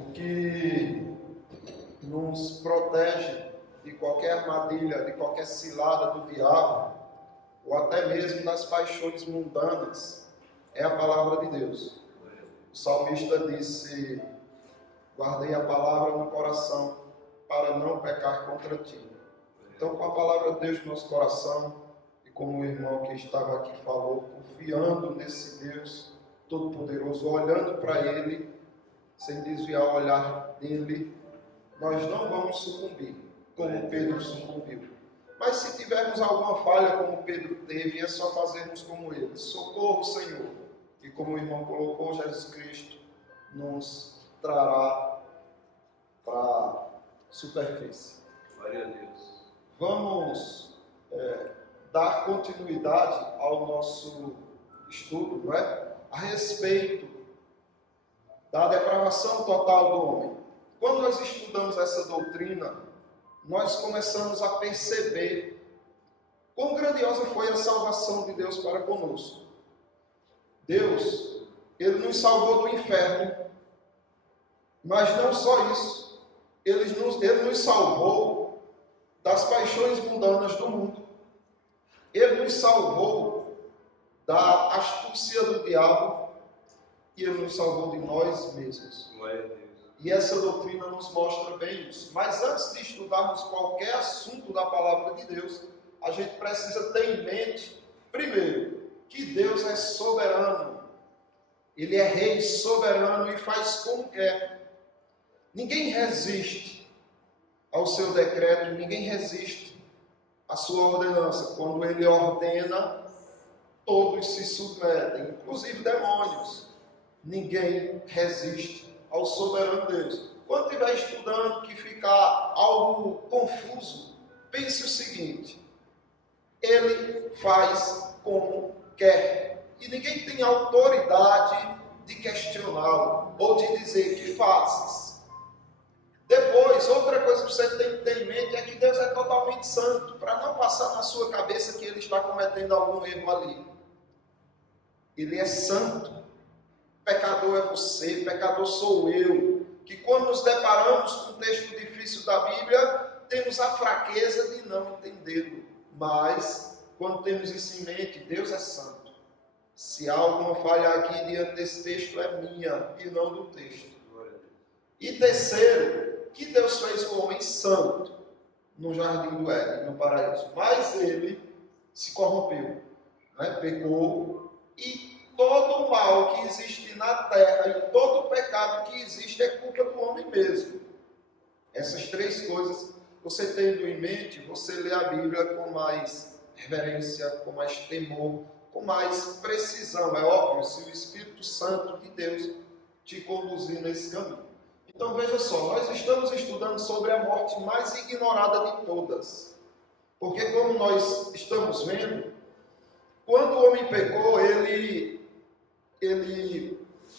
o que nos protege de qualquer armadilha, de qualquer cilada do diabo, ou até mesmo das paixões mundanas, é a palavra de Deus. O salmista disse: guardei a palavra no coração para não pecar contra ti. Então, com a palavra de Deus no nosso coração, e como o irmão que estava aqui falou, confiando nesse Deus Todo-Poderoso, olhando para Ele, sem desviar o olhar dele, nós não vamos sucumbir, como Pedro sucumbiu. Mas se tivermos alguma falha, como Pedro teve, é só fazermos como ele. Socorro, Senhor. E como o irmão colocou, Jesus Cristo nos trará para a superfície. Glória a Deus. Vamos dar continuidade ao nosso estudo, não é? A respeito da depravação total do homem. Quando nós estudamos essa doutrina, nós começamos a perceber quão grandiosa foi a salvação de Deus para conosco. Deus, Ele nos salvou do inferno, mas não só isso, Ele nos salvou das paixões mundanas do mundo, Ele nos salvou da astúcia do diabo e Ele nos salvou de nós mesmos. Glória a Deus. E essa doutrina nos mostra bem isso. Mas antes de estudarmos qualquer assunto da palavra de Deus, a gente precisa ter em mente, primeiro, que Deus é soberano. Ele é rei soberano e faz como quer. Ninguém resiste ao seu decreto, ninguém resiste à sua ordenança. Quando Ele ordena, todos se submetem, inclusive demônios. Ninguém resiste ao soberano Deus. Quando estiver estudando que ficar algo confuso, pense o seguinte: Ele faz como quer. E ninguém tem autoridade de questioná-lo ou de dizer que fazes. Depois, outra coisa que você tem que ter em mente é que Deus é totalmente santo, para não passar na sua cabeça que Ele está cometendo algum erro ali. Ele é santo. Pecador é você, pecador sou eu, que quando nos deparamos com um texto difícil da Bíblia, temos a fraqueza de não entendê-lo. Mas, quando temos isso em mente, Deus é santo. Se há alguma falha aqui diante desse texto, é minha e não do texto. E terceiro, que Deus fez o homem santo no jardim do Éden, no paraíso. Mas ele se corrompeu, né? Pecou, e todo o mal que existe na terra e todo o pecado que existe é culpa do homem mesmo. Essas três coisas, você tendo em mente, você lê a Bíblia com mais reverência, com mais temor, com mais precisão. É óbvio, se o Espírito Santo de Deus te conduzir nesse caminho. Então veja só, nós estamos estudando sobre a morte mais ignorada de todas. Porque como nós estamos vendo, quando o homem pecou, ele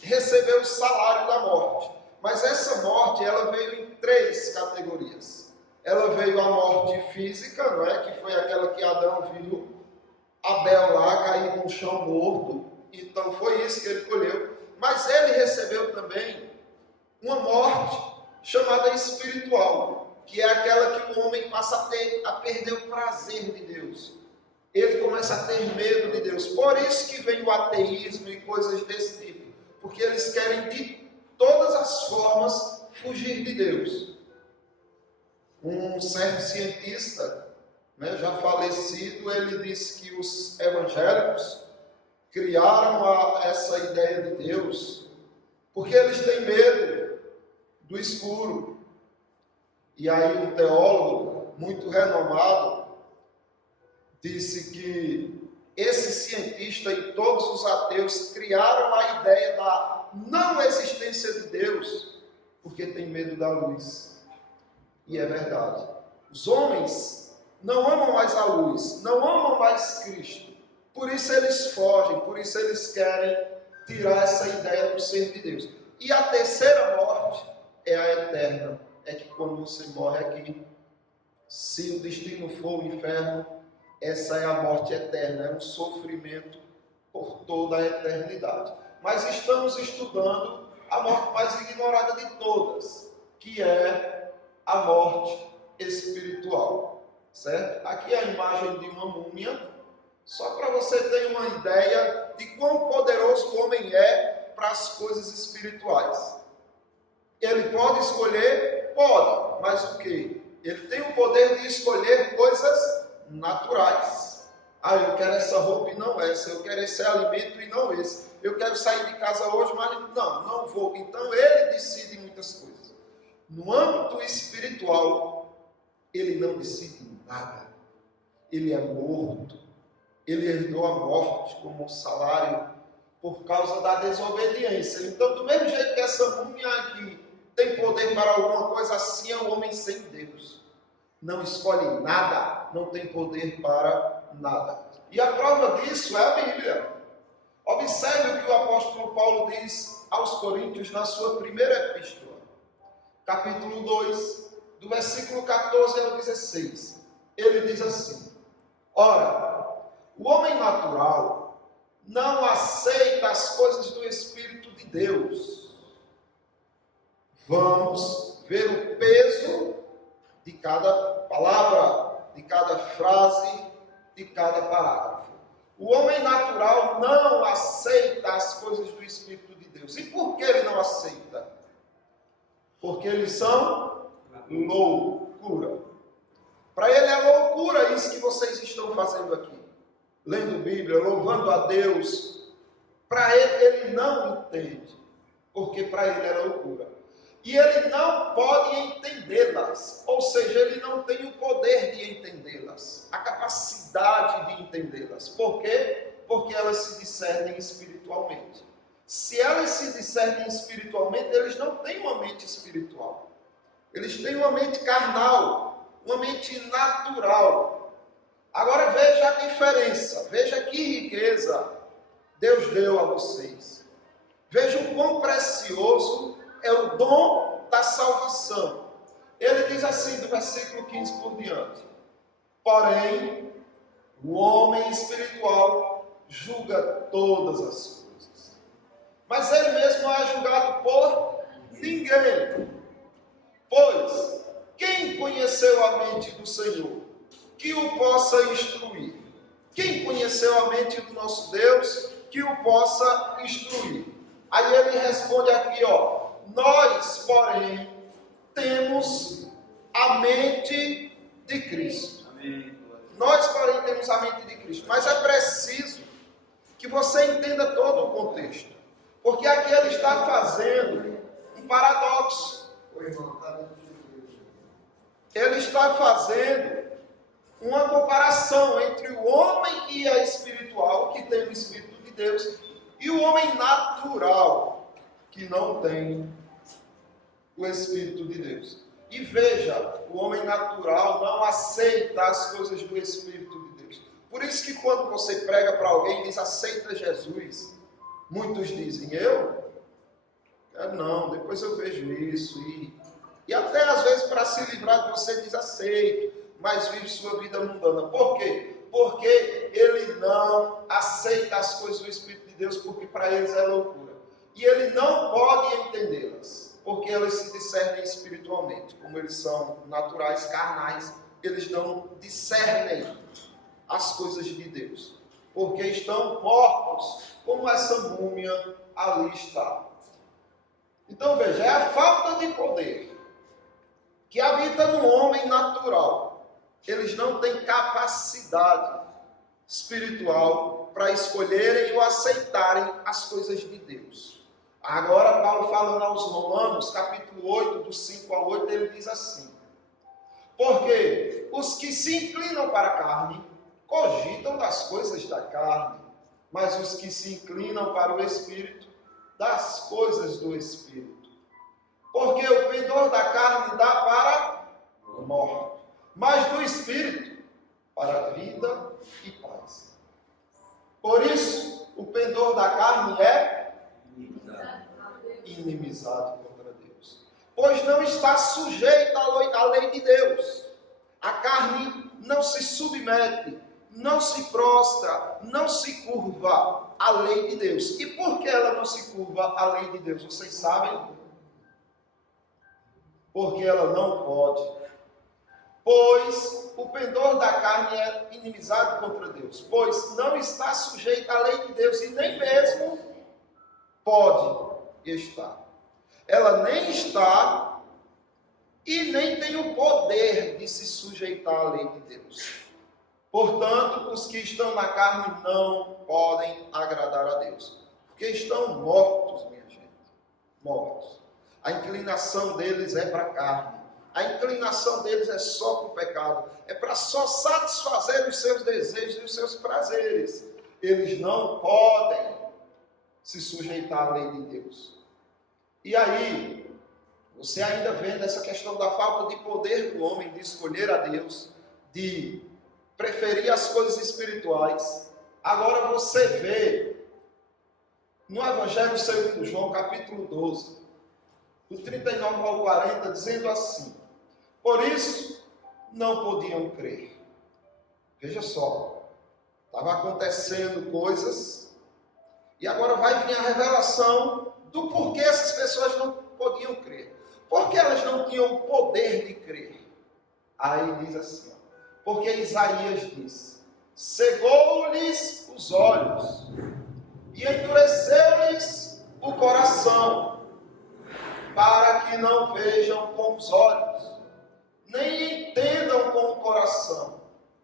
recebeu o salário da morte. Mas essa morte, ela veio em três categorias. Ela veio a morte física, não é? Que foi aquela que Adão viu Abel lá cair no chão morto. Então foi isso que ele colheu. Mas ele recebeu também uma morte chamada espiritual, que é aquela que o homem passa a perder o prazer de Deus. Ele começa a ter medo de Deus. Por isso que vem o ateísmo e coisas desse tipo. Porque eles querem de todas as formas fugir de Deus. Um certo cientista, né, já falecido, ele disse que os evangélicos criaram essa ideia de Deus porque eles têm medo do escuro. E aí um teólogo muito renomado disse que esse cientista e todos os ateus criaram a ideia da não existência de Deus porque tem medo da luz. E é verdade. Os homens não amam mais a luz, não amam mais Cristo. Por isso eles fogem, por isso eles querem tirar essa ideia do ser de Deus. E a terceira morte é a eterna. É que quando você morre aqui, se o destino for o inferno, essa é a morte eterna, é um sofrimento por toda a eternidade. Mas estamos estudando a morte mais ignorada de todas, que é a morte espiritual, certo? Aqui é a imagem de uma múmia, só para você ter uma ideia de quão poderoso o homem é para as coisas espirituais. Ele pode escolher? Pode, mas o quê? Ele tem o poder de escolher coisas naturais. Ah, eu quero essa roupa e não essa, eu quero esse alimento e não esse, eu quero sair de casa hoje, mas não vou. Então ele decide muitas coisas. No âmbito espiritual, ele não decide nada. Ele é morto. Ele herdou a morte como salário por causa da desobediência. Então, do mesmo jeito que essa múmia aqui tem poder para alguma coisa, assim é o homem sem Deus. Não escolhe nada, não tem poder para nada. E a prova disso é a Bíblia. Observe o que o apóstolo Paulo diz aos Coríntios na sua primeira epístola. Capítulo 2, do versículo 14 ao 16. Ele diz assim: ora, o homem natural não aceita as coisas do Espírito de Deus. Vamos ver o peso de cada palavra, de cada frase, de cada parágrafo. O homem natural não aceita as coisas do Espírito de Deus. E por que ele não aceita? Porque eles são loucura. Para ele é loucura isso que vocês estão fazendo aqui. Lendo Bíblia, louvando a Deus. Para ele não entende. Porque para ele é loucura. E ele não pode entendê-las. Ou seja, ele não tem o poder de entendê-las. A capacidade de entendê-las. Por quê? Porque elas se discernem espiritualmente. Se elas se discernem espiritualmente, eles não têm uma mente espiritual. Eles têm uma mente carnal, uma mente natural. Agora veja a diferença, veja que riqueza Deus deu a vocês. Veja o quão precioso é o dom da salvação. Ele diz assim, do versículo 15 por diante: porém, o homem espiritual julga todas as coisas, mas ele mesmo não é julgado por ninguém. Pois, quem conheceu a mente do Senhor, que o possa instruir? Quem conheceu a mente do nosso Deus, que o possa instruir? Aí ele responde aqui, nós, porém, temos a mente de Cristo. Amém. Nós, porém, temos a mente de Cristo. Mas é preciso que você entenda todo o contexto. Porque aqui ele está fazendo um paradoxo. Ele está fazendo uma comparação entre o homem que é espiritual, que tem o Espírito de Deus, e o homem natural, que não tem o Espírito de Deus. E veja, o homem natural não aceita as coisas do Espírito de Deus. Por isso que quando você prega para alguém e diz, aceita Jesus, muitos dizem, eu? Não, depois eu vejo isso. E até às vezes para se livrar de você diz, aceito, mas vive sua vida mundana. Por quê? Porque ele não aceita as coisas do Espírito de Deus, porque para eles é loucura. E ele não pode entendê-las, porque elas se discernem espiritualmente. Como eles são naturais, carnais, eles não discernem as coisas de Deus, porque estão mortos, como essa múmia ali está. Então veja, é a falta de poder que habita no homem natural. Eles não têm capacidade espiritual para escolherem ou aceitarem as coisas de Deus. Agora, Paulo falando aos Romanos, capítulo 8, do 5 ao 8, ele diz assim: porque os que se inclinam para a carne, cogitam das coisas da carne, mas os que se inclinam para o Espírito, das coisas do Espírito. Porque o pendor da carne dá para a morte, mas do Espírito para a vida e paz. Por isso, o pendor da carne é inimizade contra Deus, pois não está sujeita à lei de Deus. A carne não se submete não se prostra, não se curva à lei de Deus. E por que ela não se curva à lei de Deus? Vocês sabem? Porque ela não pode. Pois o pendor da carne é inimizade contra Deus. Pois não está sujeita à lei de Deus e nem mesmo pode estar. Ela nem está e nem tem o poder de se sujeitar à lei de Deus. Portanto, os que estão na carne não podem agradar a Deus, porque estão mortos, minha gente, mortos. A inclinação deles é para a carne, a inclinação deles é só para o pecado, é para só satisfazer os seus desejos e os seus prazeres. Eles não podem se sujeitar à lei de Deus. E aí, você ainda vendo essa questão da falta de poder do homem de escolher a Deus, de preferir as coisas espirituais. Agora você vê no Evangelho segundo João, capítulo 12, do 39 ao 40, dizendo assim: por isso não podiam crer. Veja só, estava acontecendo coisas, e agora vai vir a revelação do porquê essas pessoas não podiam crer. Porque elas não tinham o poder de crer. Aí diz assim, porque Isaías diz: cegou-lhes os olhos e endureceu-lhes o coração, para que não vejam com os olhos, nem entendam com o coração,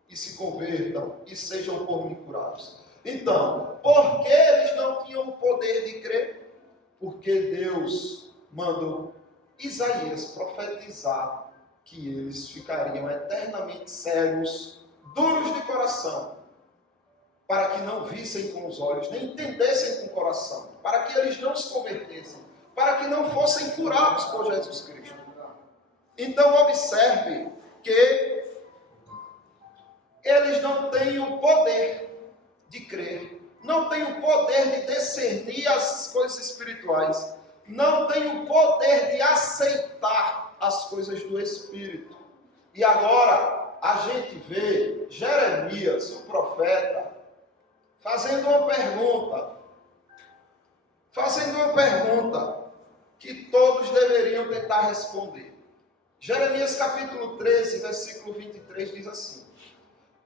e se convertam e sejam por mim curados. Então, por que eles não tinham o poder de crer? Porque Deus mandou Isaías profetizar que eles ficariam eternamente cegos, duros de coração, para que não vissem com os olhos, nem entendessem com o coração, para que eles não se convertessem, para que não fossem curados por Jesus Cristo. Então observe que eles não têm o poder de crer, não têm o poder de discernir as coisas espirituais, não têm o poder de aceitar as coisas do Espírito. E agora a gente vê Jeremias, o profeta, fazendo uma pergunta que todos deveriam tentar responder. Jeremias capítulo 13, versículo 23 diz assim: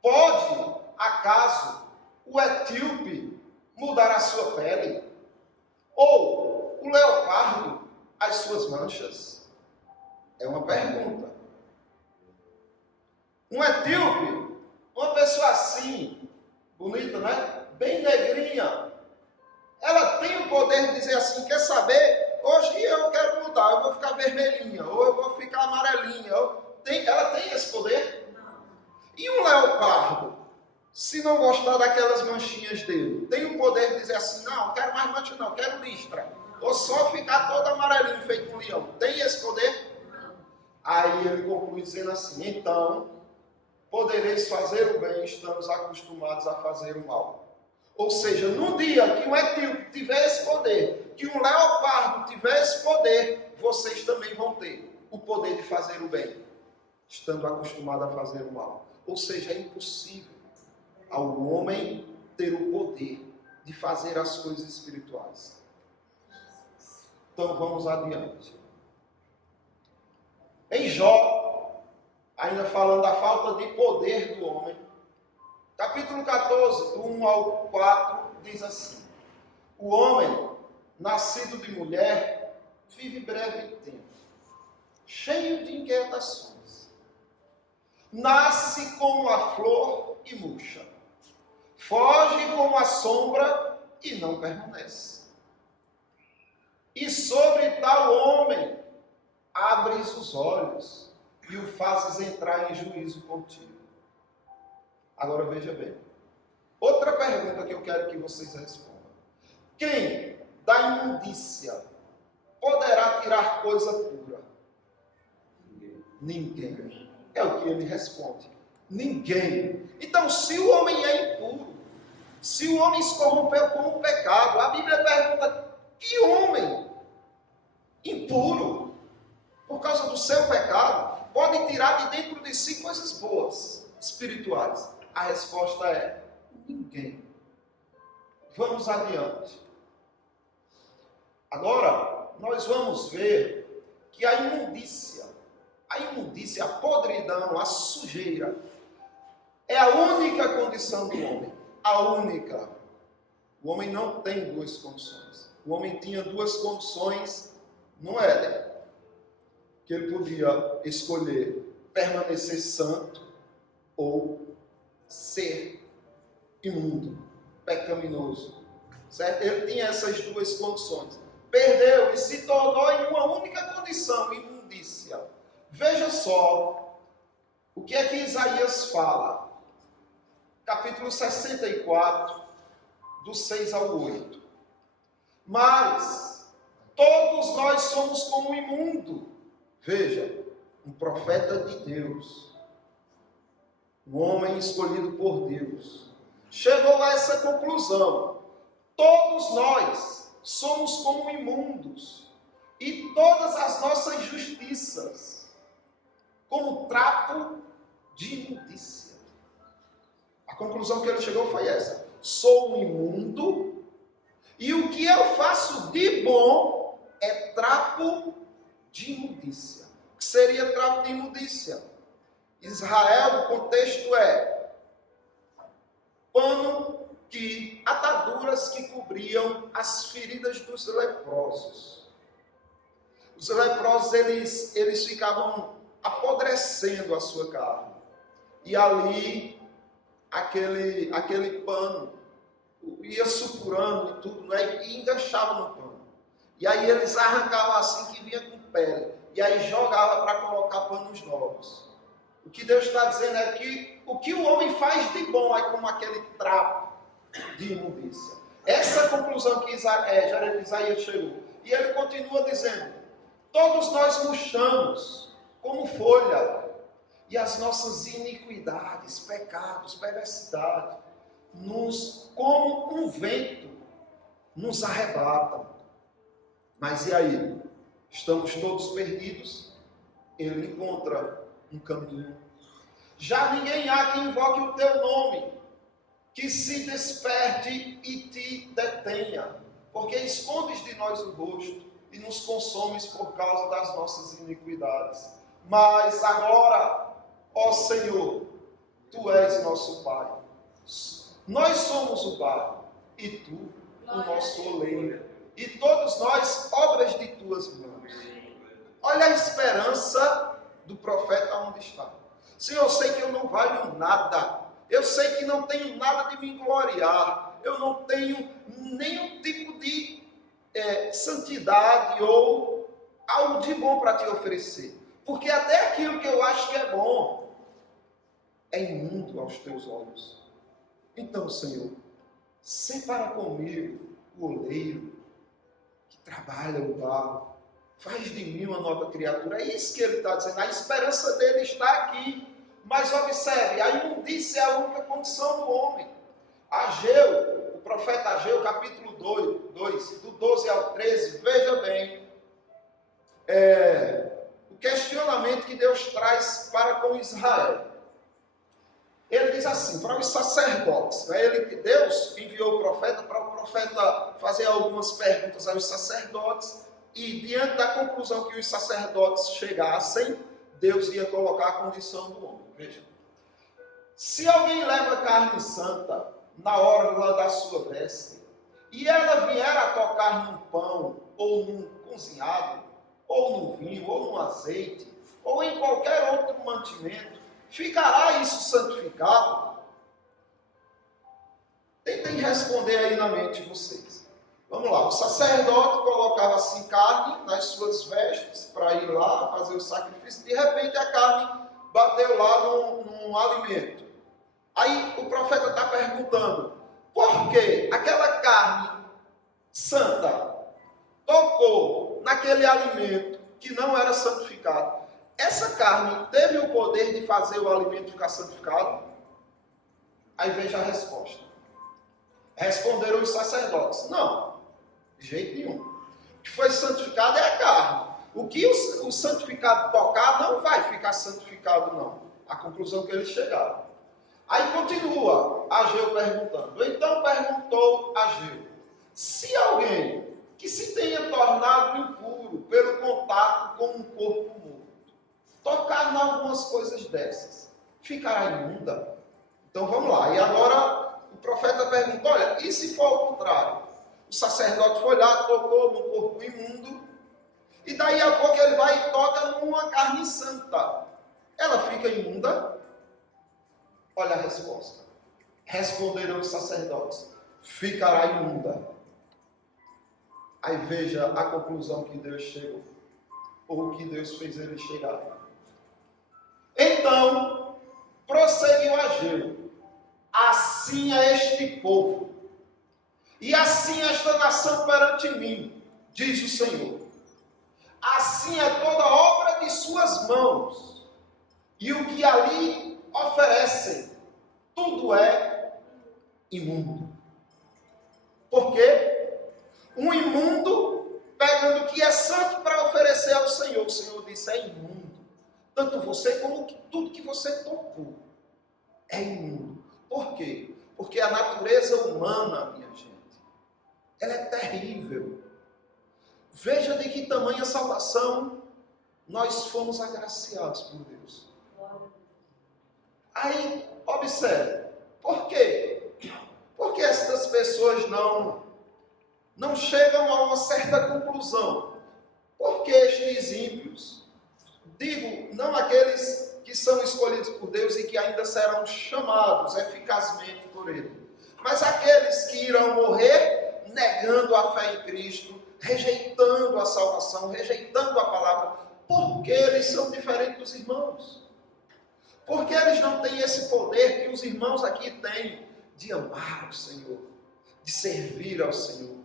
pode acaso o etíope mudar a sua pele? Ou o leopardo as suas manchas? É uma pergunta. Um etíope, uma pessoa assim, bonita, né? Bem negrinha, ela tem o poder de dizer assim: quer saber? Hoje eu quero mudar, eu vou ficar vermelhinha, ou eu vou ficar amarelinha. Ela tem esse poder? E um leopardo, se não gostar daquelas manchinhas dele, tem o poder de dizer assim: não, não quero mais mancha não, quero listra. Ou só ficar todo amarelinho, feito um leão. Tem esse poder? Aí ele conclui dizendo assim: então, podereis fazer o bem, estamos acostumados a fazer o mal. Ou seja, no dia que um etíope tiver esse poder, que um leopardo tiver esse poder, vocês também vão ter o poder de fazer o bem, estando acostumado a fazer o mal. Ou seja, é impossível ao homem ter o poder de fazer as coisas espirituais. Então vamos adiante. Em Jó, ainda falando da falta de poder do homem, capítulo 14, do 1 ao 4, diz assim: o homem, nascido de mulher, vive breve tempo, cheio de inquietações. Nasce como a flor e murcha, foge como a sombra e não permanece. E sobre tal homem abres os olhos e o fazes entrar em juízo contigo. Agora veja bem. Outra pergunta que eu quero que vocês respondam: quem da imundícia poderá tirar coisa pura? Ninguém. É o que ele responde. Ninguém. Então, se o homem é impuro, se o homem se corrompeu com o pecado, a Bíblia pergunta: que homem impuro, por causa do seu pecado, pode tirar de dentro de si coisas boas, espirituais? A resposta é: ninguém. Vamos adiante. Agora, nós vamos ver que a imundícia, a podridão, a sujeira, é a única condição do homem. A única. O homem não tem duas condições. O homem tinha duas condições no Éden. Que ele podia escolher permanecer santo ou ser imundo, pecaminoso. Certo? Ele tinha essas duas condições. Perdeu e se tornou em uma única condição, imundícia. Veja só o que é que Isaías fala. Capítulo 64, do 6 ao 8. Mas todos nós somos como imundo. Veja, um profeta de Deus, um homem escolhido por Deus, chegou a essa conclusão. Todos nós somos como imundos, e todas as nossas justiças, como trapo de imundícia. A conclusão que ele chegou foi essa: sou um imundo, e o que eu faço de bom é trapo de imundícia. O que seria trapo de imundícia? Israel, o contexto é pano ataduras que cobriam as feridas dos leprosos. Os leprosos, eles ficavam apodrecendo a sua carne. E ali, aquele pano ia supurando e tudo, né? E enganchava no pano. E aí eles arrancavam assim que vinha com pele. E aí jogava para colocar panos novos. O que Deus está dizendo é que o que o homem faz de bom é como aquele trapo de imundícia. Essa é a conclusão que Isaías chegou. E ele continua dizendo: todos nós murchamos como folha, e as nossas iniquidades, pecados, perversidade, como um vento, nos arrebatam. Mas e aí? Estamos todos perdidos? Ele encontra um caminho. Já ninguém há que invoque o teu nome, que se desperte e te detenha, porque escondes de nós o rosto e nos consomes por causa das nossas iniquidades. Mas agora, ó Senhor, Tu és nosso Pai. Nós somos o barro e Tu o nosso oleiro, e todos nós obras de Tuas mãos. Olha a esperança do profeta onde está. Senhor, eu sei que eu não valho nada. Eu sei que não tenho nada de me gloriar. Eu não tenho nenhum tipo de santidade ou algo de bom para te oferecer. Porque até aquilo que eu acho que é bom é imundo aos teus olhos. Então, Senhor, separa comigo o oleiro que trabalha o barro. Faz de mim uma nova criatura. É isso que ele está dizendo. A esperança dele está aqui. Mas observe, a imundícia é a única condição do homem. Ageu, o profeta Ageu, capítulo 2, do 12 ao 13, veja bem o questionamento que Deus traz para com Israel. Ele diz assim, para os sacerdotes, né? Deus enviou o profeta para o profeta fazer algumas perguntas aos sacerdotes, e diante da conclusão que os sacerdotes chegassem, Deus ia colocar a condição do homem. Veja, se alguém leva carne santa na orla da sua veste, e ela vier a tocar num pão, ou num cozinhado, ou num vinho, ou num azeite, ou em qualquer outro mantimento, ficará isso santificado? Tentem responder aí na mente de vocês. Vamos lá, o sacerdote colocava assim carne nas suas vestes para ir lá fazer o sacrifício. De repente a carne bateu lá num alimento. Aí o profeta está perguntando, por que aquela carne santa tocou naquele alimento que não era santificado? Essa carne teve o poder de fazer o alimento ficar santificado? Aí veja a resposta. Responderam os sacerdotes, não, de jeito nenhum. O que foi santificado é a carne. O que o santificado tocar não vai ficar santificado, não. A conclusão que eles chegaram. Aí continua Ageu perguntando. Então perguntou Ageu: se alguém que se tenha tornado impuro pelo contato com um corpo morto tocar em algumas coisas dessas, ficará imunda? Então vamos lá. E agora o profeta pergunta: olha, e se for ao contrário? O sacerdote foi lá, tocou no corpo imundo, e daí a pouco ele vai e toca numa carne santa. Ela fica imunda? Olha a resposta. Responderam os sacerdotes: ficará imunda. Aí veja a conclusão que Deus chegou, ou que Deus fez ele chegar. Então, prosseguiu Ageu: assim é este povo, e assim esta nação perante mim, diz o Senhor. Assim é toda obra de suas mãos, e o que ali oferecem, tudo é imundo. Por quê? Um imundo pegando o que é santo para oferecer ao Senhor. O Senhor disse: é imundo. Tanto você como tudo que você tocou é imundo. Por quê? Porque a natureza humana, minha gente, ela é terrível. Veja de que tamanha salvação nós fomos agraciados por Deus. Aí, observe, por quê? Porque essas pessoas não chegam a uma certa conclusão. Porque estes ímpios, digo, não aqueles que são escolhidos por Deus e que ainda serão chamados eficazmente por Ele, mas aqueles que irão morrer negando a fé em Cristo, rejeitando a salvação, rejeitando a palavra, porque eles são diferentes dos irmãos. Porque eles não têm esse poder que os irmãos aqui têm de amar o Senhor, de servir ao Senhor,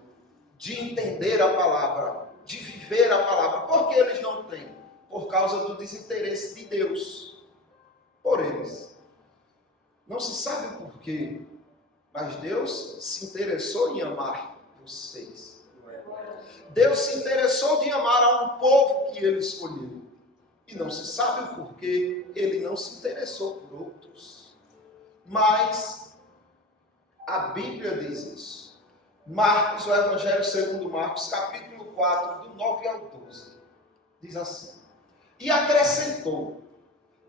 de entender a palavra, de viver a palavra. Por que eles não têm? Por causa do desinteresse de Deus por eles. Não se sabe o porquê, mas Deus se interessou em amar vocês. Deus se interessou de amar a um povo que Ele escolheu. E não se sabe o porquê Ele não se interessou por outros. Mas a Bíblia diz isso. Marcos, o Evangelho segundo Marcos, capítulo 4, do 9 ao 12. Diz assim: e acrescentou: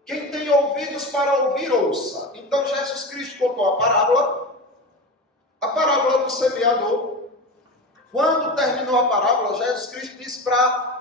quem tem ouvidos para ouvir, ouça. Então Jesus Cristo contou a parábola do semeador. Quando terminou a parábola, Jesus Cristo disse para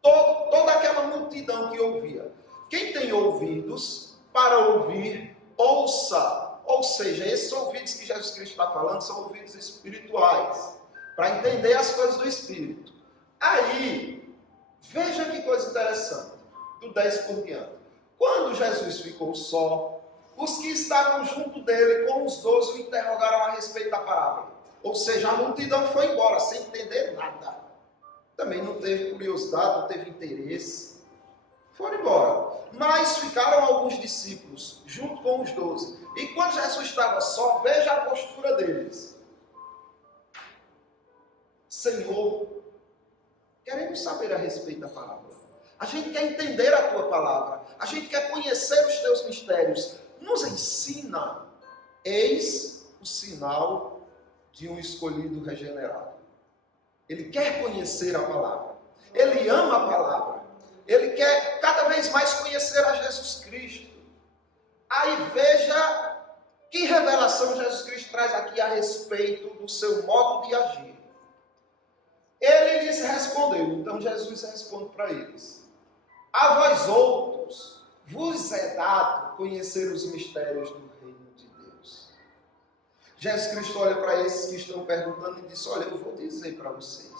toda aquela multidão que ouvia: quem tem ouvidos para ouvir, ouça. Ou seja, esses ouvidos que Jesus Cristo está falando são ouvidos espirituais, para entender as coisas do Espírito. Aí, veja que coisa interessante, do 10 por diante. Quando Jesus ficou só, os que estavam junto dele com os 12 o interrogaram a respeito da parábola. Ou seja, a multidão foi embora sem entender nada. Também não teve curiosidade, não teve interesse. Foram embora. Mas ficaram alguns discípulos junto com os 12. E quando Jesus estava só, veja a postura deles: Senhor, queremos saber a respeito da parábola. A gente quer entender a tua palavra. A gente quer conhecer os teus mistérios. Nos ensina. Eis o sinal de um escolhido regenerado. Ele quer conhecer a palavra. Ele ama a palavra. Ele quer cada vez mais conhecer a Jesus Cristo. Aí veja que revelação Jesus Cristo traz aqui a respeito do seu modo de agir. Ele lhes respondeu. Então Jesus responde para eles: a vós outros vos é dado conhecer os mistérios do reino de Deus. Jesus Cristo olha para esses que estão perguntando e diz: olha, eu vou dizer para vocês,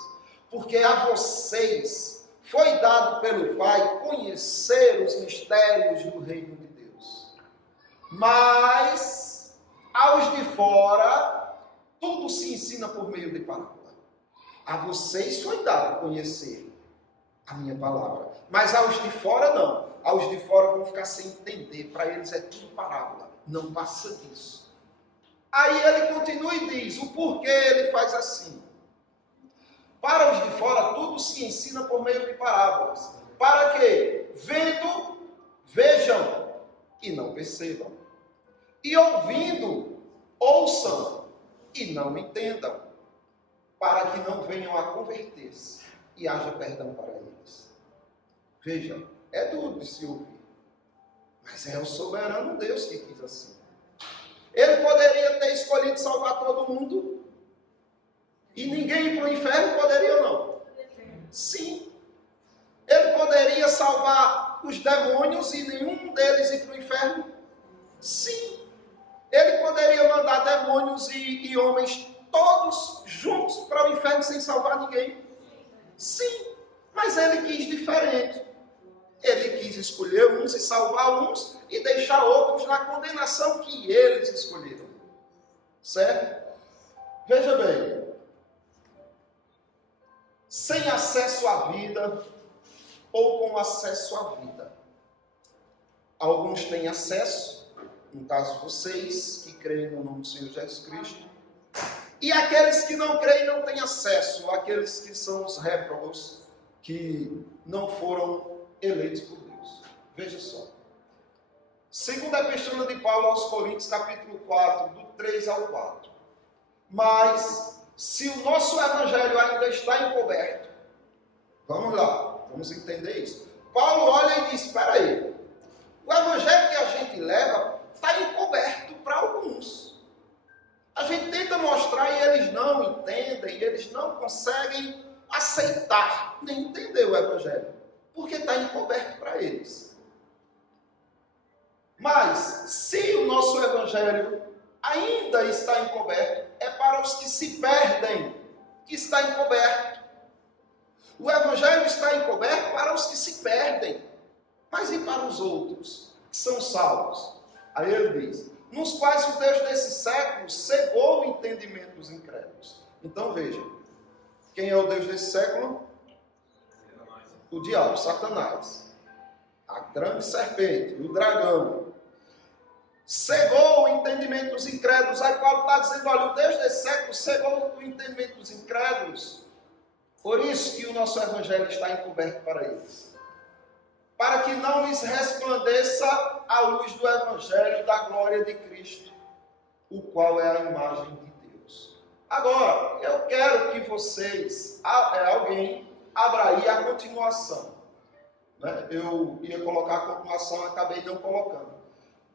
porque a vocês foi dado pelo Pai conhecer os mistérios do reino de Deus. Mas aos de fora, tudo se ensina por meio de parábola. A vocês foi dado conhecer a minha palavra. Mas aos de fora não. Aos de fora vão ficar sem entender. Para eles é tudo parábola. Não passa disso. Aí ele continua e diz o porquê ele faz assim. Para os de fora, tudo se ensina por meio de parábolas. Para que, vendo, vejam e não percebam. e ouvindo, ouçam e não entendam, para que não venham a converter-se e haja perdão para eles. Veja, é duro de se ouvir, mas é o soberano Deus que quis assim. Ele poderia ter escolhido salvar todo mundo e ninguém ir para o inferno, poderia ou não? Sim. Ele poderia salvar os demônios e nenhum deles ir para o inferno? Sim. Ele poderia mandar demônios e homens todos juntos para o inferno sem salvar ninguém? Sim. Mas ele quis diferente. Ele quis escolher uns e salvar uns e deixar outros na condenação que eles escolheram. Certo? Veja bem. Sem acesso à vida ou com acesso à vida. Alguns têm acesso, no caso vocês, que creem no nome do Senhor Jesus Cristo. E aqueles que não creem não têm acesso, aqueles que são os réprobos, que não foram eleitos por Deus. Veja só. Segunda epístola de Paulo aos Coríntios, capítulo 4, do 3 ao 4. Mas, se o nosso evangelho ainda está encoberto, vamos lá, vamos entender isso. Paulo olha e diz, espera aí, o evangelho que a gente leva está encoberto para alguns. A gente tenta mostrar e eles não entendem, eles não conseguem aceitar, nem entender o evangelho, porque está encoberto para eles. Mas, se o nosso evangelho ainda está encoberto, é para os que se perdem que está encoberto. O evangelho está encoberto para os que se perdem. Mas e para os outros, que são salvos? Aí ele diz, nos quais o Deus desse século cegou o entendimento dos incrédulos. Então veja, quem é o Deus desse século? O diabo, Satanás. A grande serpente, o dragão. Cegou o entendimento dos incrédulos. Aí Paulo está dizendo, olha, o Deus desse século cegou o entendimento dos incrédulos. Por isso que o nosso evangelho está encoberto para eles. Para que não lhes resplandeça a luz do evangelho da glória de Cristo, o qual é a imagem de Deus. Agora, eu quero que vocês, alguém, abra aí a continuação. Né? Eu ia colocar a continuação, acabei não colocando.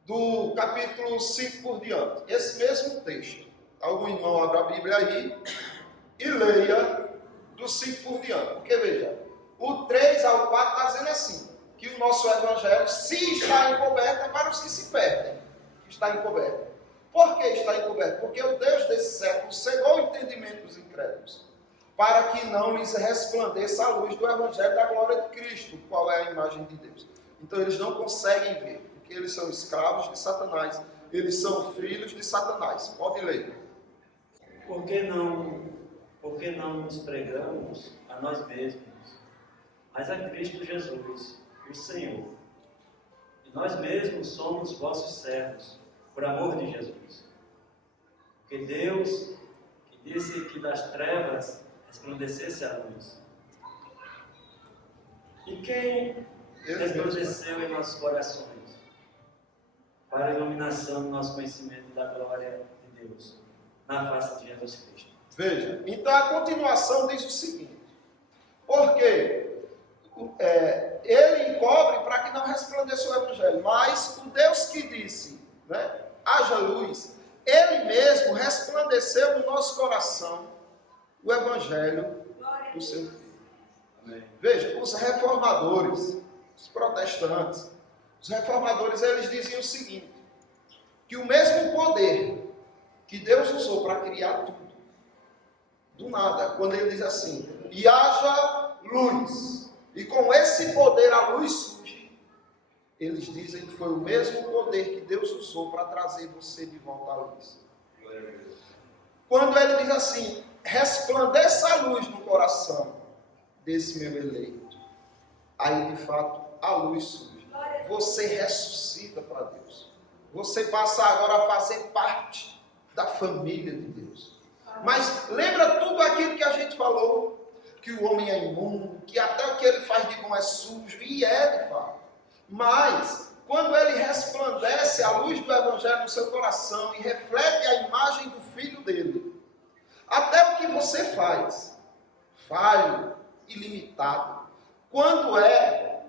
Do capítulo 5 por diante. Esse mesmo texto. Algum irmão abra a Bíblia aí e leia do 5 por diante. Porque veja, o 3 ao 4 está dizendo assim, que o nosso evangelho, se está encoberto, é para os que se perdem. Está encoberto. Por que está encoberto? Porque o Deus desse século cegou o entendimento dos incrédulos, para que não lhes resplandeça a luz do evangelho da glória de Cristo, qual é a imagem de Deus. Então eles não conseguem ver, porque eles são escravos de Satanás, eles são filhos de Satanás. Pode ler. Por que não nos pregamos a nós mesmos, mas a Cristo Jesus, o Senhor? E nós mesmos somos vossos servos, por amor de Jesus. Porque Deus, que disse que das trevas resplandecesse a luz. E quem resplandeceu em nossos corações para a iluminação do nosso conhecimento da glória de Deus na face de Jesus Cristo? Veja, então a continuação diz o seguinte, porque ele encobre para que não resplandeça o evangelho, mas o Deus que disse, né, haja luz, ele mesmo resplandeceu no nosso coração o evangelho do seu Filho. Amém. Veja, os reformadores, os protestantes, os reformadores, eles diziam o seguinte, que o mesmo poder que Deus usou para criar tudo, do nada, quando ele diz assim, e haja luz, e com esse poder a luz surge, eles dizem que foi o mesmo poder que Deus usou para trazer você de volta à luz. Quando ele diz assim, resplandeça a luz no coração desse meu eleito, aí de fato a luz surge. Você ressuscita para Deus. Você passa agora a fazer parte da família de Deus. Mas lembra tudo aquilo que a gente falou, que o homem é imundo, que até o que ele faz de bom é sujo, e é de fato. Mas quando ele resplandece a luz do Evangelho no seu coração e reflete a imagem do Filho dele, até o que você faz, falho, ilimitado, quando é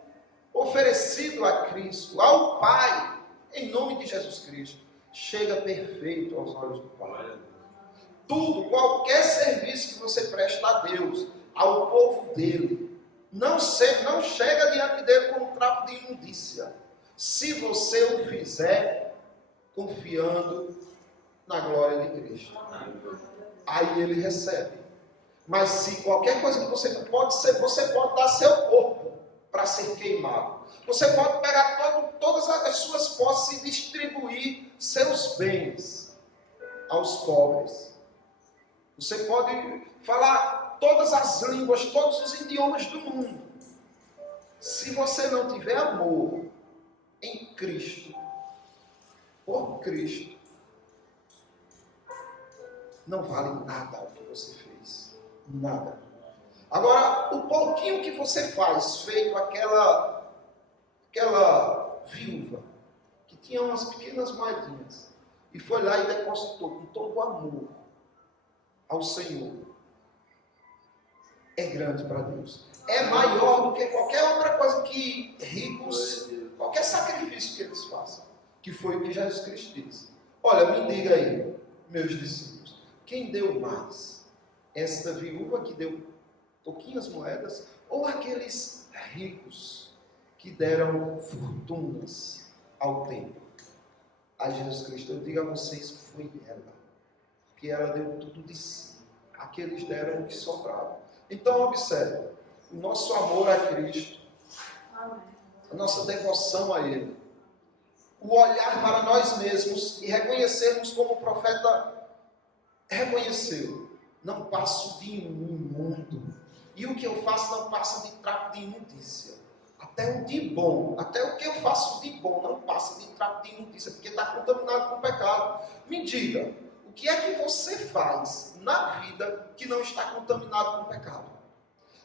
oferecido a Cristo, ao Pai, em nome de Jesus Cristo, chega perfeito aos olhos do Pai. Tudo, qualquer serviço que você presta a Deus, ao povo dele, não chega diante dele com um trapo de imundícia, se você o fizer confiando na glória de Cristo. Aí ele recebe. Mas se qualquer coisa que você pode dar seu corpo para ser queimado. Você pode pegar todas as suas posses e distribuir seus bens aos pobres. Você pode falar todas as línguas, todos os idiomas do mundo. Se você não tiver amor em Cristo, por Cristo, não vale nada o que você fez. Nada. Agora, o pouquinho que você faz, feito aquela viúva, que tinha umas pequenas moedinhas, e foi lá e depositou com todo o amor ao Senhor, é grande para Deus. É maior do que qualquer outra coisa que ricos, qualquer sacrifício que eles façam, que foi o que Jesus Cristo disse. Olha, me diga aí, meus discípulos, quem deu mais? Esta viúva que deu pouquinhas moedas, ou aqueles ricos que deram fortunas ao templo? A Jesus Cristo, eu digo a vocês que foi ela, porque ela deu tudo de si. Aqueles deram o que sobrava. Então observe, o nosso amor a Cristo, a nossa devoção a Ele, o olhar para nós mesmos e reconhecermos como o profeta reconheceu. Não passo de imundo. E o que eu faço não passa de trapo de imundícia. Até o de bom, até o que eu faço de bom não passa de trapo de imundícia, porque está contaminado com o pecado. Me diga, o que é que você faz na vida que não está contaminado com o pecado?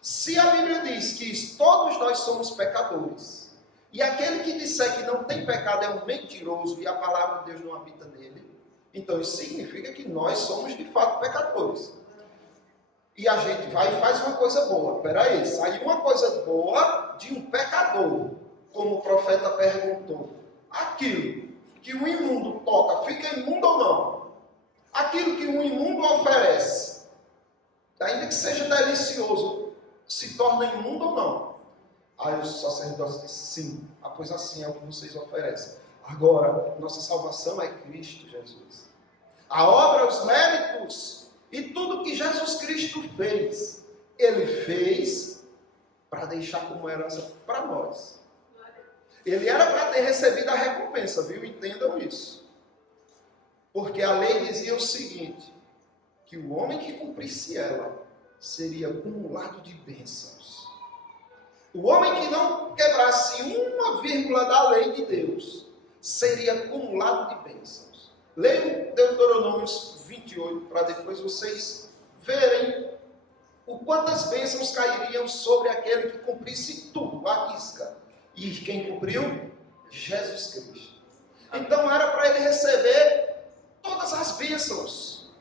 Se a Bíblia diz que todos nós somos pecadores, e aquele que disser que não tem pecado é um mentiroso e a palavra de Deus não habita nele, então isso significa que nós somos de fato pecadores. E a gente vai e faz uma coisa boa. Peraí, saiu uma coisa boa de um pecador, como o profeta perguntou. Aquilo que o imundo toca, fica imundo ou não? Aquilo que o imundo oferece, ainda que seja delicioso, se torna imundo ou não? Aí o sacerdote disse, sim, pois assim é o que vocês oferecem. Agora, nossa salvação é Cristo Jesus. A obra, os méritos e tudo que Jesus Cristo fez, Ele fez para deixar como herança para nós. Ele era para ter recebido a recompensa, viu? Entendam isso. Porque a lei dizia o seguinte, que o homem que cumprisse ela seria acumulado de bênçãos. O homem que não quebrasse uma vírgula da lei de Deus seria acumulado de bênçãos. Leiam Deuteronômio 28 para depois vocês verem o quantas bênçãos cairiam sobre aquele que cumprisse tudo, a risca. E quem cumpriu? Jesus Cristo. Então era para ele receber todas as bênçãos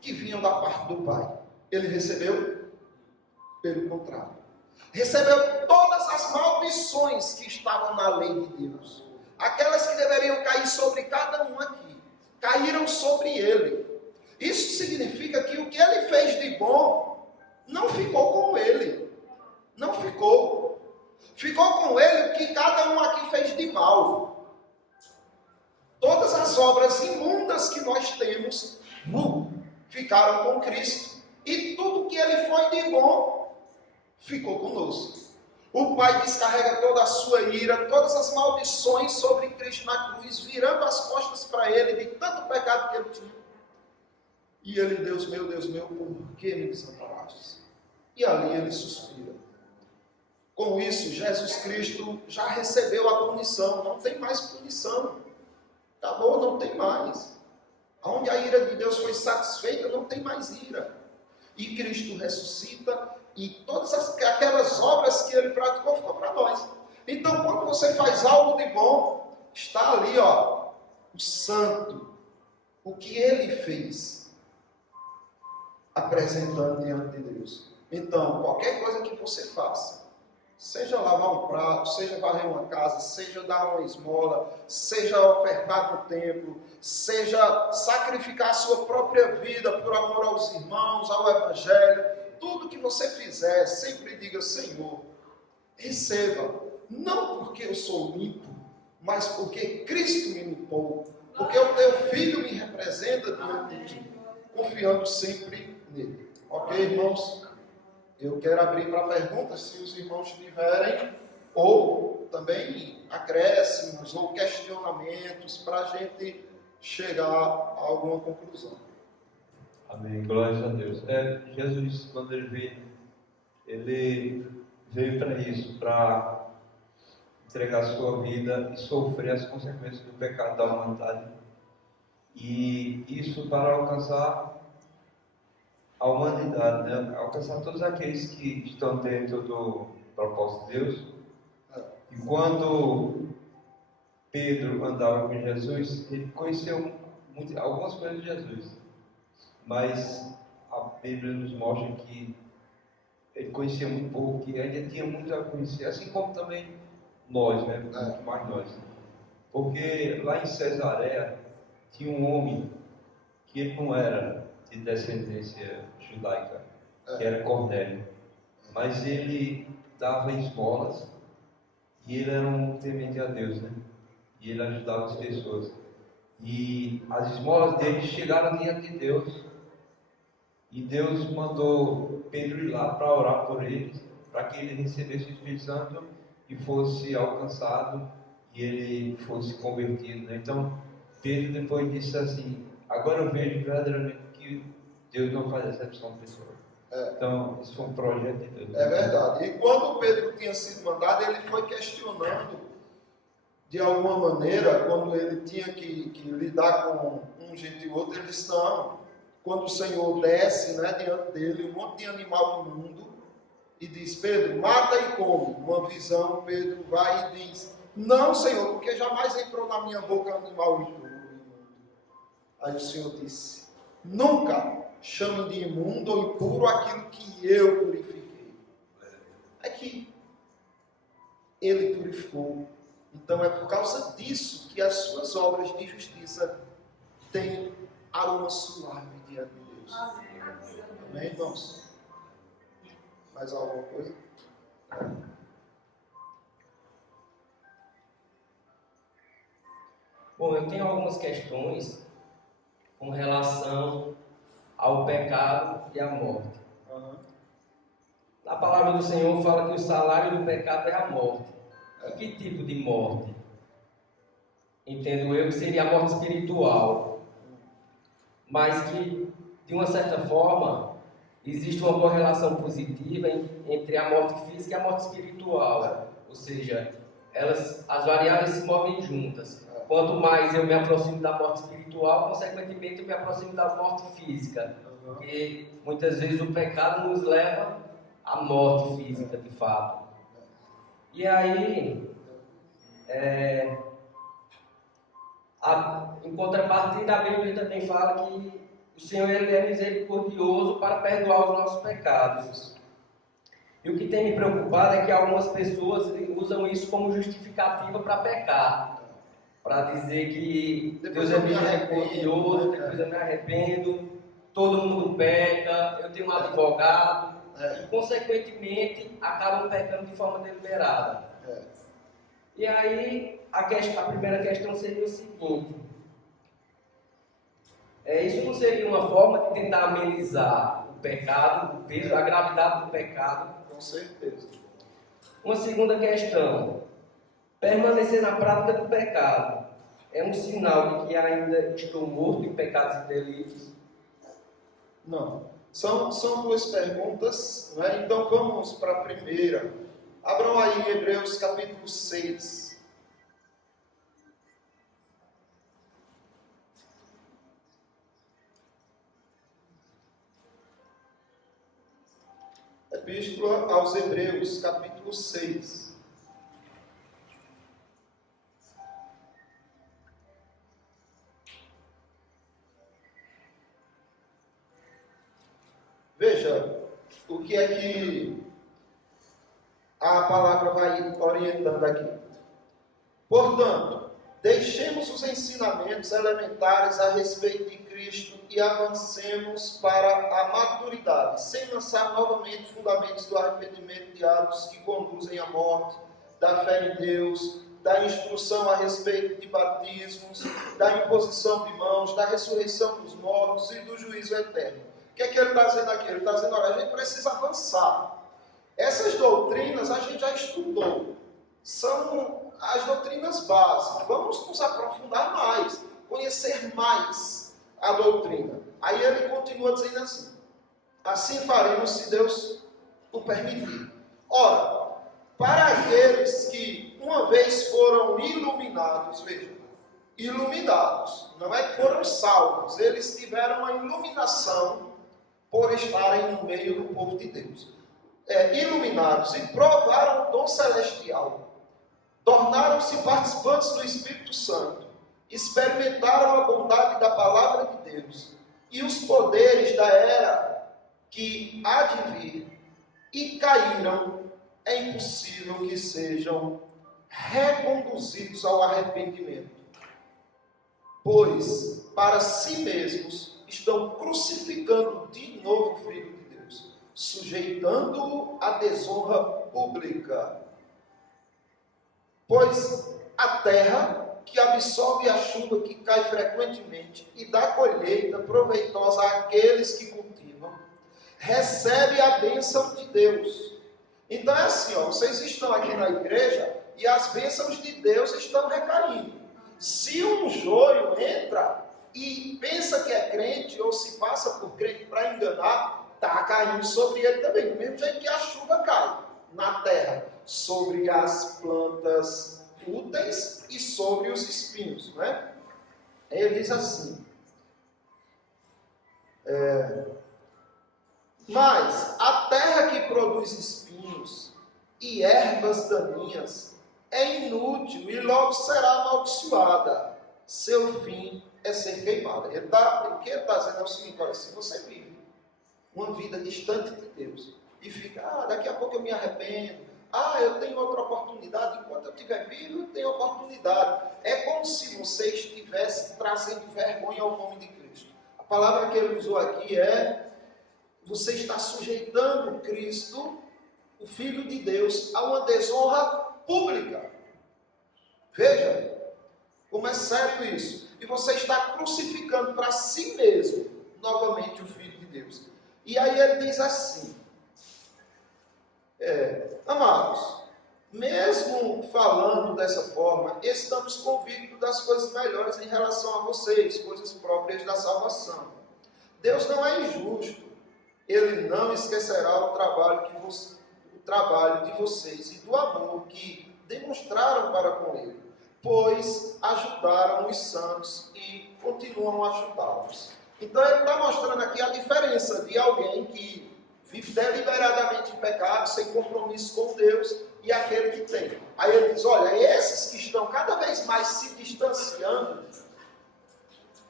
que vinham da parte do Pai. Ele recebeu? Pelo contrário. Recebeu todas as maldições que estavam na lei de Deus. Aquelas que deveriam cair sobre cada um aqui. Caíram sobre ele. Isso significa que o que ele fez de bom não ficou com ele. Não ficou. Ficou com ele o que cada um aqui fez de mal. Todas as obras imundas que nós temos ficaram com Cristo. E tudo que ele foi de bom ficou conosco. O Pai descarrega toda a sua ira, todas as maldições sobre Cristo na cruz, virando as costas para ele de tanto pecado que ele tinha. E ele, Deus meu, por que me desamparaste? E ali ele suspira. Com isso, Jesus Cristo já recebeu a punição, não tem mais punição. Acabou, não tem mais. Onde a ira de Deus foi satisfeita, não tem mais ira. E Cristo ressuscita, e todas aquelas obras que ele praticou ficou para nós. Então, quando você faz algo de bom, Está ali, ó, o santo, o que ele fez, apresentando diante de Deus. Então, qualquer coisa que você faça, seja lavar um prato, seja varrer uma casa, seja dar uma esmola, seja ofertar no templo, seja sacrificar a sua própria vida por amor aos irmãos, ao Evangelho, tudo que você fizer, sempre diga: Senhor, receba, não porque eu sou limpo, mas porque Cristo me limpou, porque o teu Filho me representa diante de ti, confiando sempre nele. Ok, irmãos? Eu quero abrir para perguntas, se os irmãos tiverem, ou também acréscimos ou questionamentos, para a gente chegar a alguma conclusão. Amém, glórias a Deus. Jesus, quando ele veio para isso, para entregar a sua vida e sofrer as consequências do pecado da humanidade. E isso para alcançar a humanidade, né? Alcançar todos aqueles que estão dentro do propósito de Deus. E quando Pedro andava com Jesus, ele conheceu algumas coisas de Jesus, mas a Bíblia nos mostra que ele conhecia muito pouco, que ainda tinha muito a conhecer, assim como também nós, né? Muito mais nós. Porque lá em Cesareia tinha um homem que ele não era de descendência judaica, que era Cornélio, mas ele dava esmolas e ele era um temente a Deus, né? E ele ajudava as pessoas. E as esmolas dele chegaram diante de Deus, e Deus mandou Pedro ir lá para orar por eles, para que ele recebesse o Espírito Santo e fosse alcançado e ele fosse convertido, né? Então Pedro depois disse assim: agora eu vejo verdadeiramente que Deus não faz exceção de pessoas. Então, isso foi um projeto de Deus. É verdade. E quando Pedro tinha sido mandado, ele foi questionando, de alguma maneira, quando ele tinha que lidar com um gente e outro, ele disse: não, quando o Senhor desce, né, diante dele, um monte de animal imundo, e diz: Pedro, mata e come. Uma visão, Pedro vai e diz: não, Senhor, porque jamais entrou na minha boca animal impuro. Aí o Senhor disse: nunca chame de imundo ou impuro aquilo que eu purifiquei. É que ele purificou. Então é por causa disso que as suas obras de justiça têm aroma suave diante de Deus. Amém, irmãos? Mais alguma coisa? Bom, eu tenho algumas questões com relação ao pecado e à morte. A palavra do Senhor fala que o salário do pecado é a morte. E que tipo de morte? Entendo eu que seria a morte espiritual, mas que, de uma certa forma, existe uma correlação positiva entre a morte física e a morte espiritual. Ou seja, as variáveis se movem juntas. Quanto mais eu me aproximo da morte espiritual, consequentemente eu me aproximo da morte física. Porque muitas vezes o pecado nos leva à morte física, de fato. E aí, em contrapartida, a Bíblia também fala que o Senhor ele é misericordioso para perdoar os nossos pecados. E o que tem me preocupado é que algumas pessoas usam isso como justificativa para pecar. Para dizer que Deus é misericordioso, depois eu me arrependo, todo mundo peca, eu tenho um advogado, e consequentemente acabam pecando de forma deliberada. E aí a primeira questão seria o seguinte: isso não seria uma forma de tentar amenizar o pecado, o peso, a gravidade do pecado? Com certeza. Uma segunda questão: permanecer na prática do pecado é um sinal de que ainda estou morto em pecados e delitos? Não. São duas perguntas, né? Então vamos para a primeira. Abram aí Hebreus capítulo 6. Epístola aos Hebreus, capítulo 6. Veja, o que é que a palavra vai orientando aqui. Portanto, deixemos os ensinamentos elementares a respeito de Cristo e avancemos para a maturidade, sem lançar novamente fundamentos do arrependimento de atos que conduzem à morte, da fé em Deus, da instrução a respeito de batismos, da imposição de mãos, da ressurreição dos mortos e do juízo eterno. O que é que ele está dizendo aqui? Ele está dizendo, olha, a gente precisa avançar. Essas doutrinas a gente já estudou. São as doutrinas básicas. Vamos nos aprofundar mais, conhecer mais a doutrina. Aí ele continua dizendo assim: assim faremos se Deus o permitir. Ora, para aqueles que uma vez foram iluminados, vejam, iluminados, não é que foram salvos, eles tiveram a iluminação por estarem no meio do povo de Deus. Iluminados e provaram o dom celestial, tornaram-se participantes do Espírito Santo, experimentaram a bondade da palavra de Deus e os poderes da era que há de vir e caíram, é impossível que sejam reconduzidos ao arrependimento, pois para si mesmos estão crucificando de novo o Filho de Deus, sujeitando-o à desonra pública. Pois a terra, que absorve a chuva que cai frequentemente e dá colheita proveitosa àqueles que cultivam, recebe a bênção de Deus. Então é assim, vocês estão aqui na igreja e as bênçãos de Deus estão recaindo. Se um joio entra e pensa que é crente ou se passa por crente para enganar, está caindo sobre ele também, do mesmo jeito que a chuva cai na terra, sobre as plantas úteis e sobre os espinhos, não é? Ele diz assim: mas a terra que produz espinhos e ervas daninhas é inútil e logo será amaldiçoada. Seu fim é ser queimada. O que ele está dizendo é o seguinte: olha, se você vive uma vida distante de Deus e fica, daqui a pouco eu me arrependo, eu tenho outra oportunidade, enquanto eu estiver vivo eu tenho oportunidade. É como se você estivesse trazendo vergonha ao nome de Cristo. A palavra que ele usou aqui é: você está sujeitando Cristo, o Filho de Deus, a uma desonra pública. Veja como é sério isso. E você está crucificando para si mesmo novamente o Filho de Deus. E aí ele diz assim: amados, mesmo falando dessa forma, estamos convictos das coisas melhores em relação a vocês, coisas próprias da salvação. Deus não é injusto. Ele não esquecerá o trabalho de vocês e do amor que demonstraram para com Ele, pois ajudaram os santos e continuam a ajudá-los. Então ele está mostrando aqui a diferença de alguém que vive deliberadamente em pecado, sem compromisso com Deus, e aquele que tem. Aí ele diz: olha, esses que estão cada vez mais se distanciando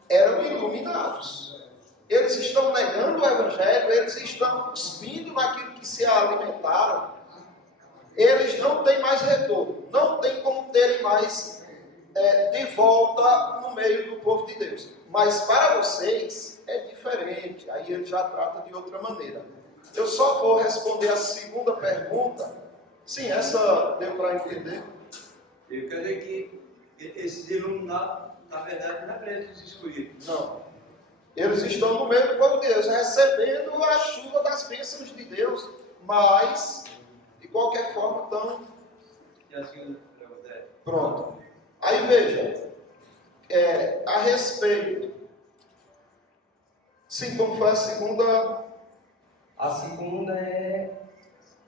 eram iluminados. Eles estão negando o Evangelho, eles estão cuspindo naquilo que se alimentaram. Eles não têm mais retorno, não tem como terem mais de volta no meio do povo de Deus. Mas para vocês é diferente. Aí ele já trata de outra maneira. Eu só vou responder a segunda pergunta. Sim, essa deu para entender. Eu quero dizer que esses iluminados, na verdade, não é para eles escolhidos. Não. Eles estão no meio do povo de Deus, recebendo a chuva das bênçãos de Deus, mas, de qualquer forma, estão... E assim, Pronto. Aí veja, a respeito... Sim, como foi a segunda... A segunda é: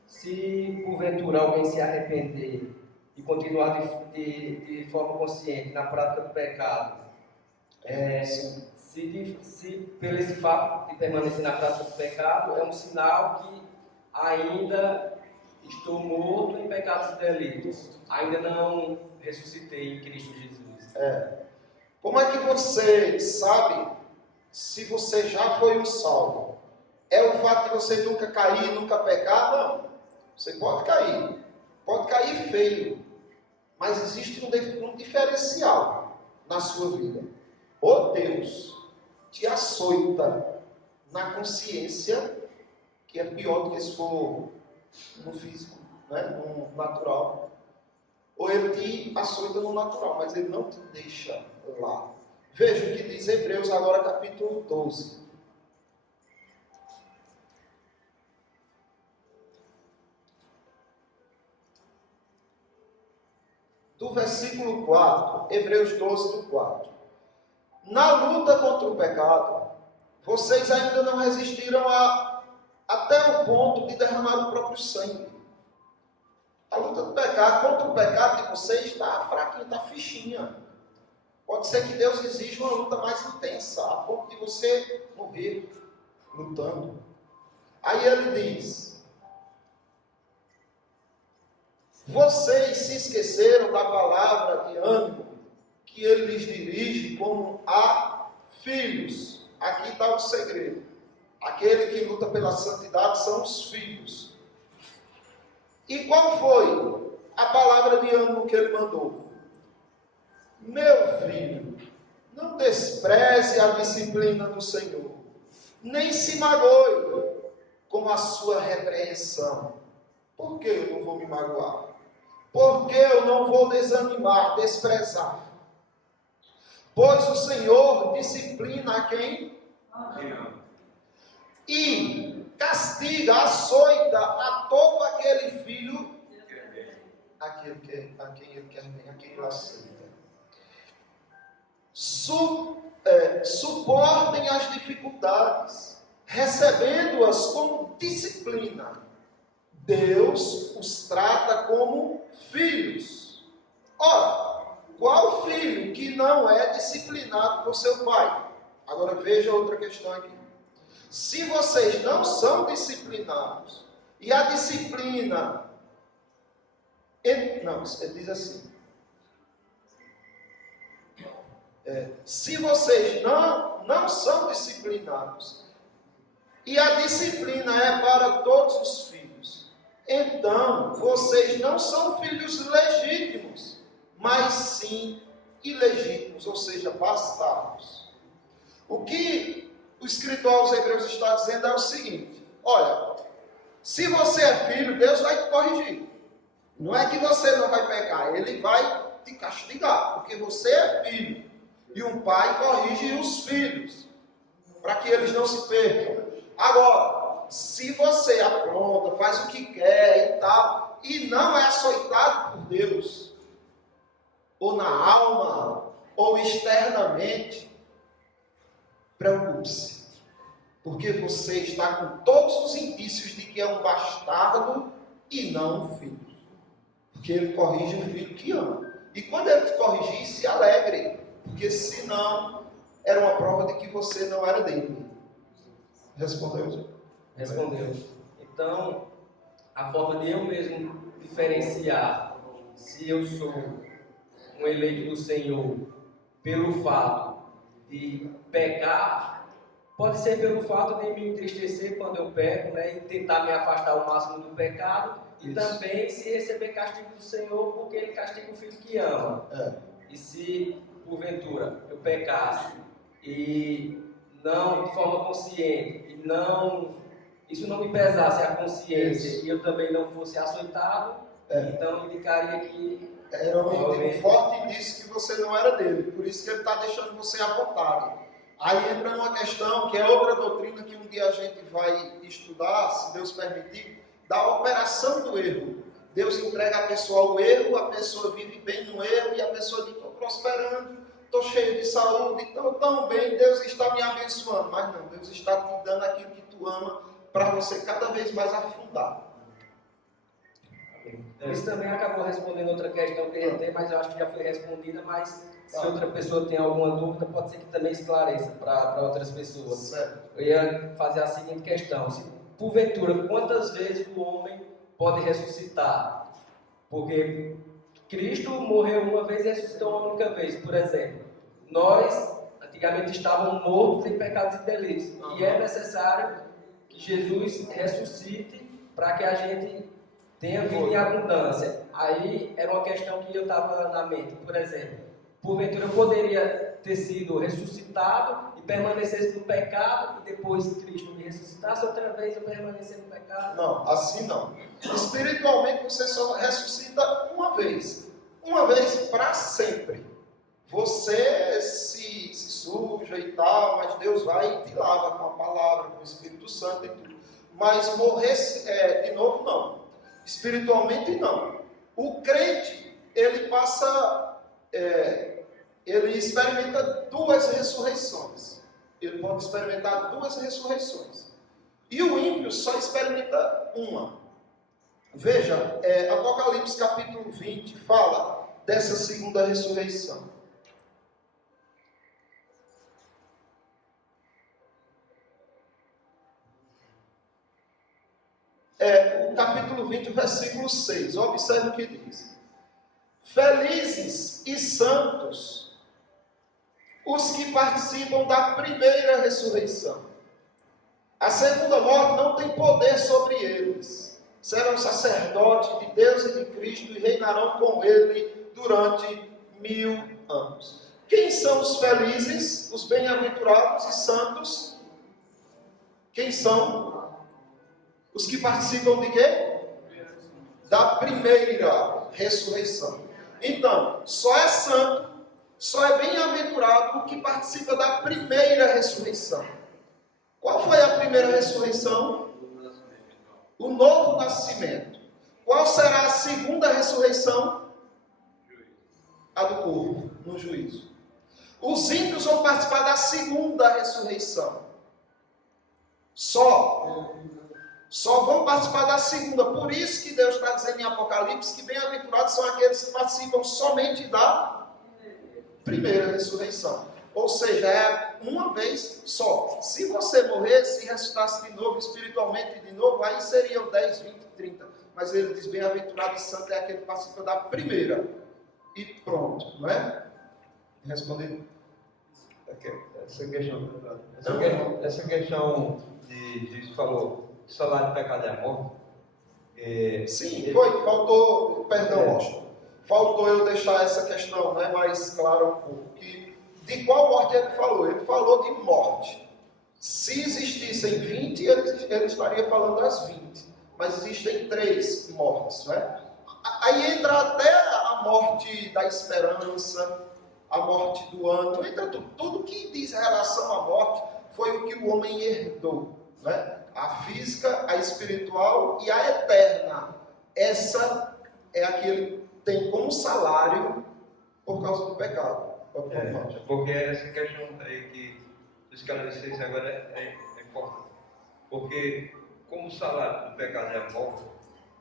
se porventura alguém se arrepender e continuar de forma consciente na prática do pecado, se pelo esse fato de permanecer na prática do pecado, é um sinal que ainda estou morto em pecados e delitos, ainda não ressuscitei em Cristo Jesus. Como é que você sabe se você já foi um salvo? é o fato de você nunca cair, nunca pecar? Não. Você pode cair feio, mas existe um diferencial na sua vida. Ou Deus te açoita na consciência, que é pior do que se for no físico, né? No natural. Ou Ele te açoita no natural, mas Ele não te deixa lá. Veja o que diz Hebreus agora, capítulo 12. Do versículo 4, Hebreus 12, do 4. Na luta contra o pecado, vocês ainda não resistiram até o ponto de derramar o próprio sangue. A luta do pecado, contra o pecado de vocês está fraquinha, está fichinha. Pode ser que Deus exija uma luta mais intensa, a ponto de você morrer lutando. Aí ele diz: vocês se esqueceram da palavra de ânimo que ele lhes dirige como a filhos. Aqui está o segredo. Aquele que luta pela santidade são os filhos. E qual foi a palavra de ânimo que ele mandou? Meu filho, não despreze a disciplina do Senhor, nem se magoe com a sua repreensão. Por que eu não vou me magoar? Por que eu não vou desanimar, desprezar? Pois o Senhor disciplina a quem ama. E castiga, açoita a todo aquele filho a quem ele quer bem, a quem ele aceita. Suportem as dificuldades, recebendo-as como disciplina. Deus os trata como filhos. Ora, qual filho que não é disciplinado por seu pai? Agora veja outra questão aqui. Se vocês não são disciplinados, e a disciplina... ele diz assim. Se vocês não são disciplinados, e a disciplina é para todos os filhos, então vocês não são filhos legítimos, mas sim ilegítimos, ou seja, bastardos. O que o escritor aos Hebreus está dizendo é o seguinte: olha, se você é filho, Deus vai te corrigir. Não é que você não vai pecar, Ele vai te castigar, porque você é filho. E um pai corrige os filhos, para que eles não se percam. Agora, se você apronta, faz o que quer e tal, e não é açoitado por Deus, ou na alma, ou externamente, preocupe-se, porque você está com todos os indícios de que é um bastardo e não um filho, porque ele corrige o filho que ama. E quando ele te corrigir, se alegre, porque senão era uma prova de que você não era dele. Respondeu? Respondeu. Então, a forma de eu mesmo diferenciar se eu sou um eleito do Senhor pelo fato de pecar, pode ser pelo fato de me entristecer quando eu peco, né, e tentar me afastar ao máximo do pecado, e também se receber castigo do Senhor, porque Ele castiga o filho que ama. E se porventura eu pecasse e não de forma consciente, e isso não me pesasse a consciência, e eu também não fosse açoitado, então indicaria que era um forte indício que você não era dele, por isso que ele está deixando você à vontade. Aí entra uma questão que é outra doutrina que um dia a gente vai estudar, se Deus permitir, da operação do erro. Deus entrega a pessoa ao erro, a pessoa vive bem no erro e a pessoa diz: estou prosperando, estou cheio de saúde, estou tão bem, Deus está me abençoando. Mas não, Deus está te dando aquilo que tu ama para você cada vez mais afundar. Isso também acabou respondendo outra questão que eu ia ter, mas eu acho que já foi respondida, mas se outra pessoa tem alguma dúvida, pode ser que também esclareça para outras pessoas. Certo. Eu ia fazer a seguinte questão: se porventura, quantas vezes o homem pode ressuscitar? Porque Cristo morreu uma vez e ressuscitou uma única vez. Por exemplo, nós antigamente estávamos mortos em pecados e delitos, e é necessário que Jesus ressuscite para que a gente tenha vida em abundância. Aí era uma questão que eu estava na mente. Por exemplo, porventura eu poderia ter sido ressuscitado e permanecesse no pecado e depois Cristo me ressuscitasse outra vez eu permanecer no pecado? Não, assim não. Espiritualmente você só ressuscita uma vez para sempre. Você se suja e tal, mas Deus vai e te lava com a palavra, com o Espírito Santo e tudo. Mas morrer de novo, não. Espiritualmente, não. O crente, ele passa, ele experimenta duas ressurreições. Ele pode experimentar duas ressurreições. E o ímpio só experimenta uma. Veja, Apocalipse capítulo 20 fala dessa segunda ressurreição. O capítulo 20, versículo 6. Observe o que diz. Felizes e santos os que participam da primeira ressurreição. A segunda morte não tem poder sobre eles. Serão sacerdotes de Deus e de Cristo e reinarão com ele durante 1000 anos. Quem são os felizes, os bem-aventurados e santos? Quem são? Os que participam de quê? Da primeira ressurreição. Então, só é santo, só é bem-aventurado o que participa da primeira ressurreição. Qual foi a primeira ressurreição? O novo nascimento. Qual será a segunda ressurreição? A do corpo, no juízo. Os ímpios vão participar da segunda ressurreição. Só vão participar da segunda. Por isso que Deus está dizendo em Apocalipse que bem-aventurados são aqueles que participam somente da primeira ressurreição. Ou seja, é uma vez só. Se você morresse e ressuscitasse de novo, espiritualmente de novo, aí seriam 10, 20, 30. Mas ele diz, bem-aventurado e santo é aquele que participa da primeira. E pronto, não é? Respondendo. Essa questão de Jesus falou, o salário do pecado é a morte. Sim, faltou, perdão, Washington. Faltou eu deixar essa questão mais clara um pouco. De qual morte ele falou? Ele falou de morte. Se existissem 20, ele estaria falando das 20. Mas existem 3 mortes, né? Aí entra até a morte da esperança, a morte do ano, entra tudo que diz relação à morte foi o que o homem herdou, né? A física, a espiritual e a eterna. Essa é a que ele tem como salário por causa do pecado. Porque essa questão aí que os caras disseram agora é importante. Porque como o salário do pecado é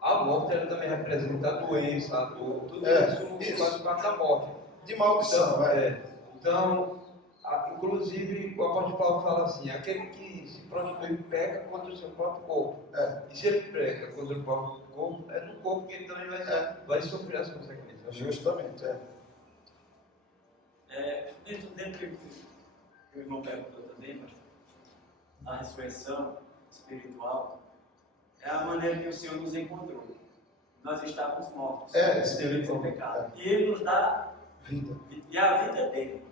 a morte ela também representa a doença, a dor, tudo isso faz parte da morte. De maldição, Então, inclusive o apóstolo Paulo fala assim, aquele que se prostitui peca contra o seu próprio corpo. E se ele peca contra o próprio corpo, é no corpo que ele também vai sofrer as consequências. Justamente, Dentro do que o irmão perguntou também, mas a ressurreição espiritual é a maneira que o Senhor nos encontrou. Nós estávamos mortos, espiritual, pecado. E Ele nos dá vida. E a vida dele.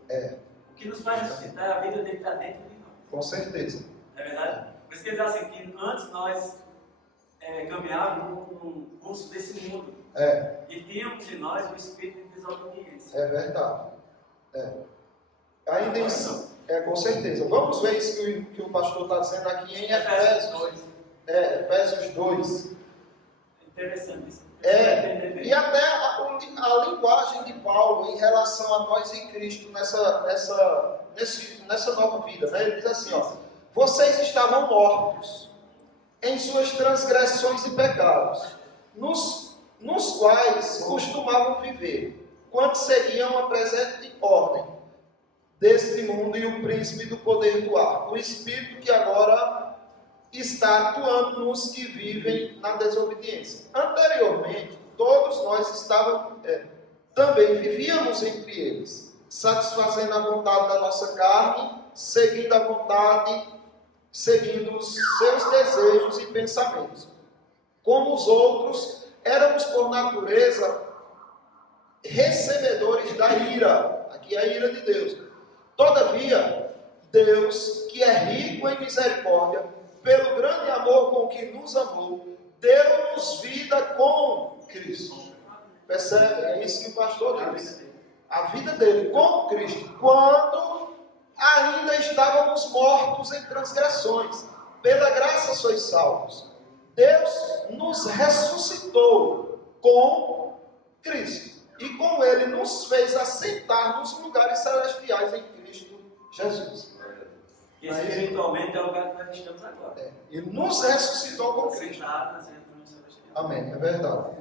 O que nos faz ressuscitar é a vida dele está dentro de nós. Com certeza. É verdade? Por isso que ele diz assim, que antes nós caminhávamos num curso desse mundo. E tínhamos em nós o espírito de desobediência. É verdade. Ainda com certeza. Vamos ver isso que o pastor está dizendo aqui em Efésios 2. Efésios 2. Interessante isso. E até a linguagem de Paulo em relação a nós em Cristo nessa nova vida, né? Ele diz assim, vocês estavam mortos em suas transgressões e pecados, nos quais costumavam viver, quando seguiam a presente ordem deste mundo e o príncipe do poder do ar, o espírito que agora está atuando nos que vivem na desobediência. Anteriormente, todos nós também vivíamos entre eles, satisfazendo a vontade da nossa carne, seguindo a vontade seguindo os seus desejos e pensamentos. Como os outros, éramos por natureza recebedores da ira. Aqui é a ira de Deus. Todavia, Deus, que é rico em misericórdia, pelo grande amor com que nos amou, deu-nos vida com Cristo. Percebe? É isso que o pastor diz. A vida dele com Cristo, quando ainda estávamos mortos em transgressões. Pela graça sois salvos. Deus nos ressuscitou com Cristo. E com ele nos fez assentar nos lugares celestiais em Cristo Jesus. E espiritualmente é o lugar que nós estamos agora. Ele nos ressuscitou com Cristo. Sentados entre os celestiais. Amém, é verdade.